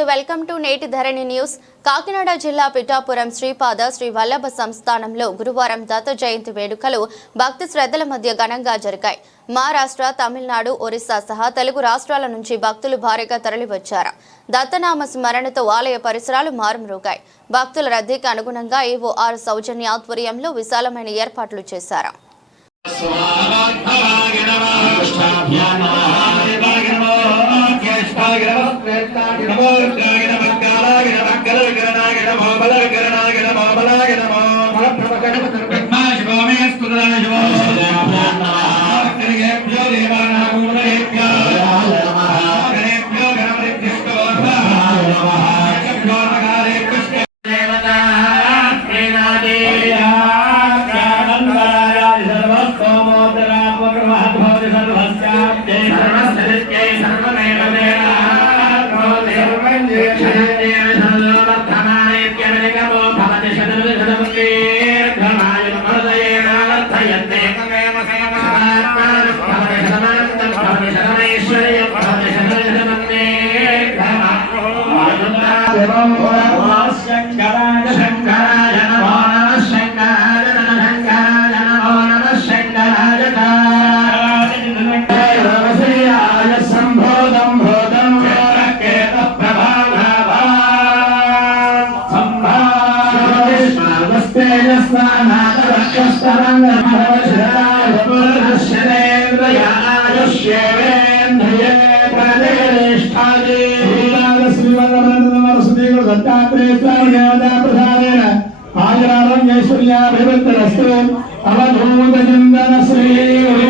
నమస్తే welcome to నేటి ధరణి news. Kakinada జిల్లా పిఠాపురం శ్రీపాద శ్రీ వల్లభ సంస్థానంలో గురువారం దత్త జయంతి వేడుకలు భక్తి శ్రద్ధల మధ్య ఘనంగా జరిగాయి. మహారాష్ట్ర తమిళనాడు ఒరిస్సా సహా తెలుగు రాష్ట్రాల నుంచి భక్తులు భారీగా తరలివచ్చారు. దత్తనామ స్మరణతో ఆలయ పరిసరాలు మారుమ్రోగాయి. భక్తుల రద్దీకి అనుగుణంగా ఈవోఆర్ సౌజన్య ఆధ్వర్యంలో విశాలమైన ఏర్పాట్లు చేశారు. আমার శంకరాయ నమో నమః శంకరాయ నమః శంకరాయ నమో నమః శంకరాయ శ్రీరాయ సంభోదం భూతం శ్రీ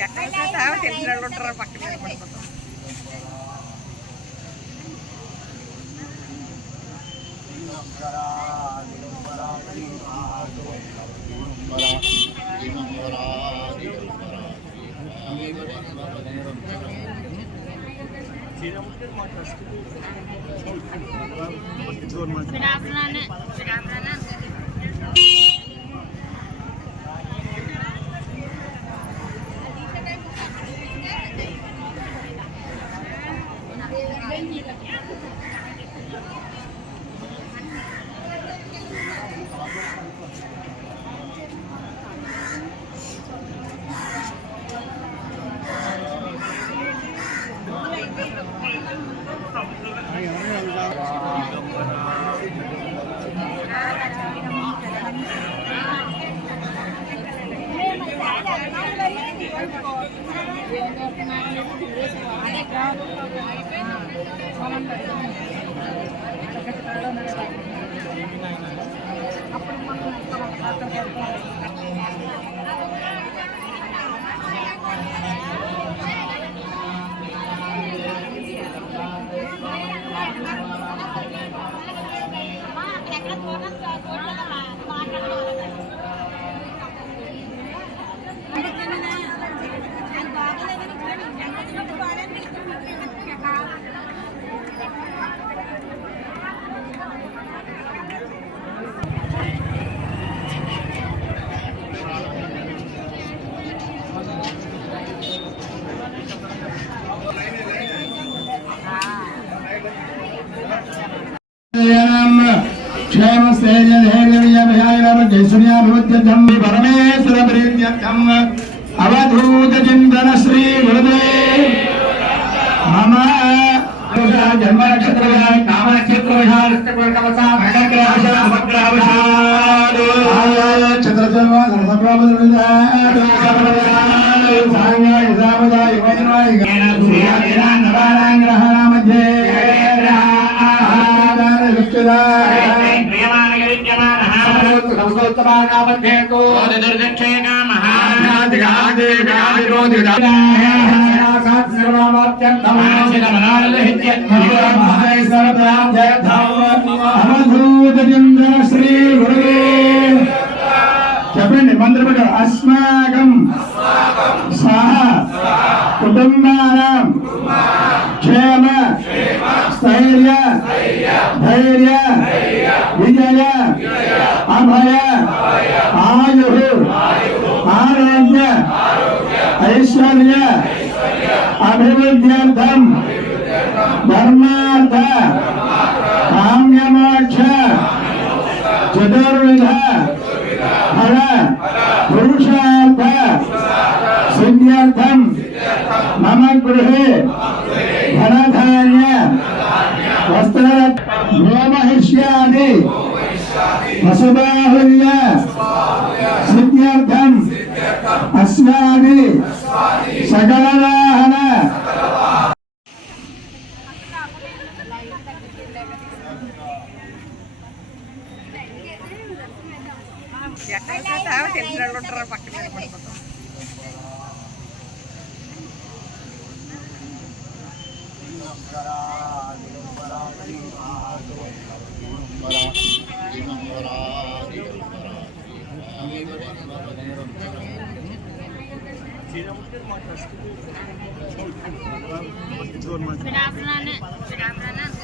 ఎక్కడ తెలిసిన వాళ్ళు ఉంటారా పక్కన. పడిపోతాం Good afternoon. Good afternoon. అప్పుడు మనం నిలబడిపోతాం క్షేమస్థైర్యధైర్యవిజయభయారోగ్యం పరమేశ్వర ప్రీత్యర్థం అవధూత చింతన శ్రీ గురుదేవ్ మమ జన్మ నక్షత్ర కామ నక్షత్ర శ్రీ గురువే చెప్పండి మంత్రి పెట్టారు అస్మాకం సహ కుటుంబానం క్షేమ స్థైర్య ధైర్య अभय आयु आरोग्य। ऐश्वर्य। अभिवृद्ध्यर्थम। धर्मार्थ। काम्यमोक्ष चतुर्विध। फल। पुरुषार्थ। सिद्ध्यर्थम। मम गृह। धनधान्य। वस्त्र व्योमहिष्यादि వసుబాహుల్య సిద్ధ్యర్థం అస్మాది సకల వాహన ఎక్కడ చూసావో తెలిసిన వాళ్ళు ఉంటారు పక్కన పడిపోతాం Good afternoon. Good afternoon.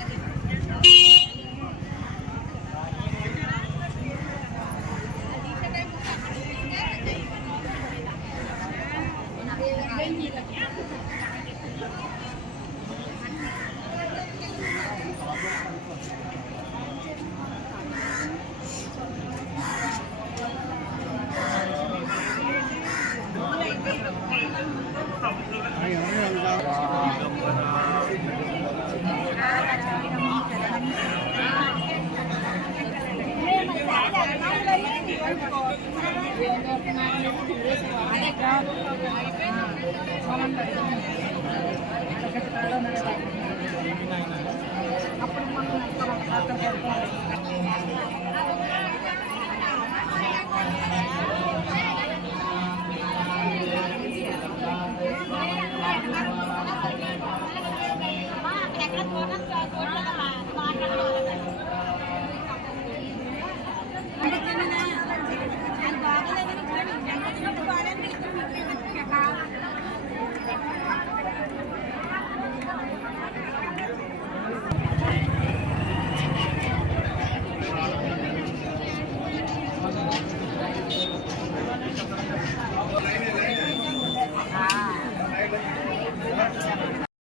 అప్పుడు మనం